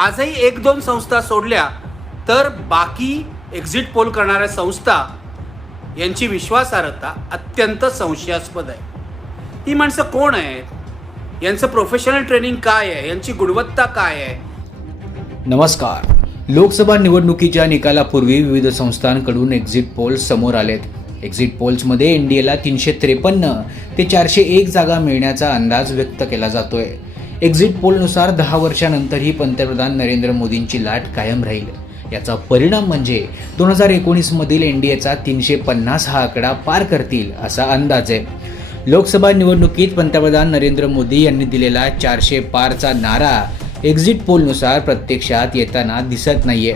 आजही एक दोन संस्था सोडल्या तर बाकी एक्झिट पोल करणाऱ्या संस्था यांची विश्वासार्हता अत्यंत संशयास्पद आहे. ही माणसं कोण आहेत? यांचं प्रोफेशनल ट्रेनिंग काय आहे? यांची गुणवत्ता काय आहे? नमस्कार. लोकसभा निवडणुकीच्या निकालापूर्वी विविध संस्थांकडून एक्झिट पोल समोर आलेत. एक्झिट पोल्समध्ये एन डी एला तीनशे त्रेपन्न ते चारशे एक जागा मिळण्याचा अंदाज व्यक्त केला जातोय. एक्झिट पोलनुसार दहा वर्षानंतरही पंतप्रधान नरेंद्र मोदींची लाट कायम राहील. याचा परिणाम म्हणजे दोन हजार एकोणीसमधील एन डी एचा तीनशे पन्नास हा आकडा पार करतील असा अंदाज आहे. लोकसभा निवडणुकीत पंतप्रधान नरेंद्र मोदी यांनी दिलेला चारशे पारचा नारा एक्झिट पोलनुसार प्रत्यक्षात येताना दिसत नाहीये.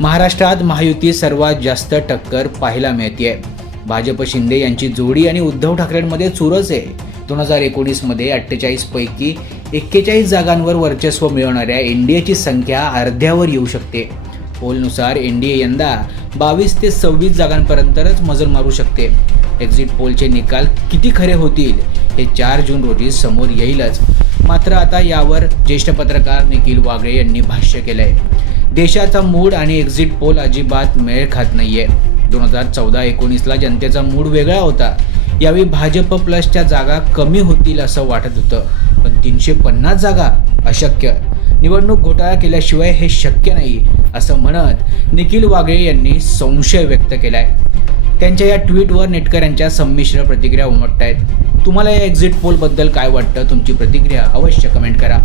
महाराष्ट्रात महायुती सर्वात जास्त टक्कर पाहायला मिळते भाजप शिंदे यांची जोडी आणि उद्धव ठाकरेंमध्ये चुरस आहे. दोन हजार एकोणीसमध्ये अठ्ठेचाळीसपैकी एक्केचाळीस जागांवर वर्चस्व मिळवणाऱ्या एनडीएची संख्या अर्ध्यावर येऊ शकते. पोलनुसार एनडीए यंदा बावीस ते सव्वीस जागांपर्यंतच मजल मारू शकते. एक्झिट पोलचे निकाल किती खरे होतील हे चार जून रोजी समोर येईलच. मात्र आता यावर ज्येष्ठ पत्रकार निखिल वागळे यांनी भाष्य केलंय. देशाचा मूड आणि एक्झिट पोल अजिबात मेळ खात नाहीये. दोन हजार चौदा एकोणीसला जनतेचा मूड वेगळा होता. यावेळी भाजप प्लसच्या जागा कमी होतील असं वाटत होतं. पण तीनशे पन्नास जागा अशक्य. निवडणूक घोटाळा केल्याशिवाय हे शक्य नाही असं म्हणत निखिल वागळे यांनी संशय व्यक्त केलाय. त्यांच्या या ट्विटवर नेटकऱ्यांच्या संमिश्र प्रतिक्रिया उमटत आहेत तुम्हाला या एक्झिट पोलबद्दल काय वाटतं? तुमची प्रतिक्रिया अवश्य कमेंट करा.